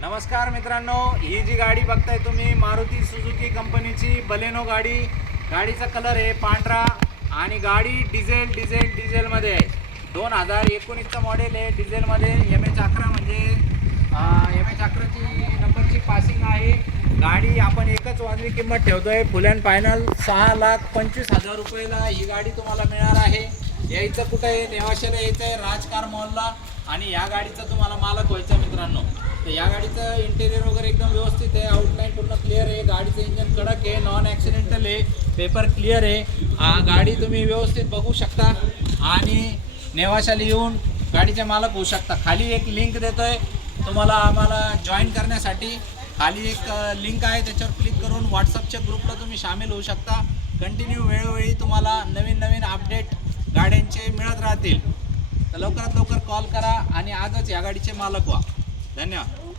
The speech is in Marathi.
नमस्कार मित्रांनो, ही जी गाडी बघताय तुम्ही मारुती सुझुकी कंपनीची बलेनो गाडी. गाडीचा कलर आहे पांढरा आणि गाडी डिझेलमध्ये आहे. 2019चं मॉडेल आहे. डिझेलमध्ये MH11 म्हणजे MH11ची नंबरची पासिंग आहे. गाडी आपण एकच वाजवी किंमत ठेवतोय. फुल अँड फायनल 6,25,000 रुपयाला ही गाडी तुम्हाला मिळणार आहे. यायचं कुठं आहे? नेवाशाला यायचं आहे, राजकार मॉलला. आणि या गाडीचा तुम्हाला मालक व्हायचं मित्रांनो. तर या गाडीचं इंटेरियर वगैरे एकदम व्यवस्थित आहे. आउटलाईन पूर्ण क्लिअर आहे. गाडीचं इंजन कडक आहे, नॉन ॲक्सिडेंटल आहे, पेपर क्लिअर आहे. गाडी तुम्ही व्यवस्थित बघू शकता आणि नेवाशाला येऊन गाडीचे मालक होऊ शकता. खाली एक लिंक देतोय तुम्हाला आम्हाला जॉईन करण्यासाठी. खाली एक लिंक आहे, त्याच्यावर क्लिक करून व्हॉट्सअपच्या ग्रुपला तुम्ही सामील होऊ शकता. कंटिन्यू वेळोवेळी तुम्हाला नवीन अपडेट गाड्यांचे मिळत राहतील. तर लवकरात लवकर कॉल करा आणि आजच या गाडीचे मालक व्हा. धन्यवाद.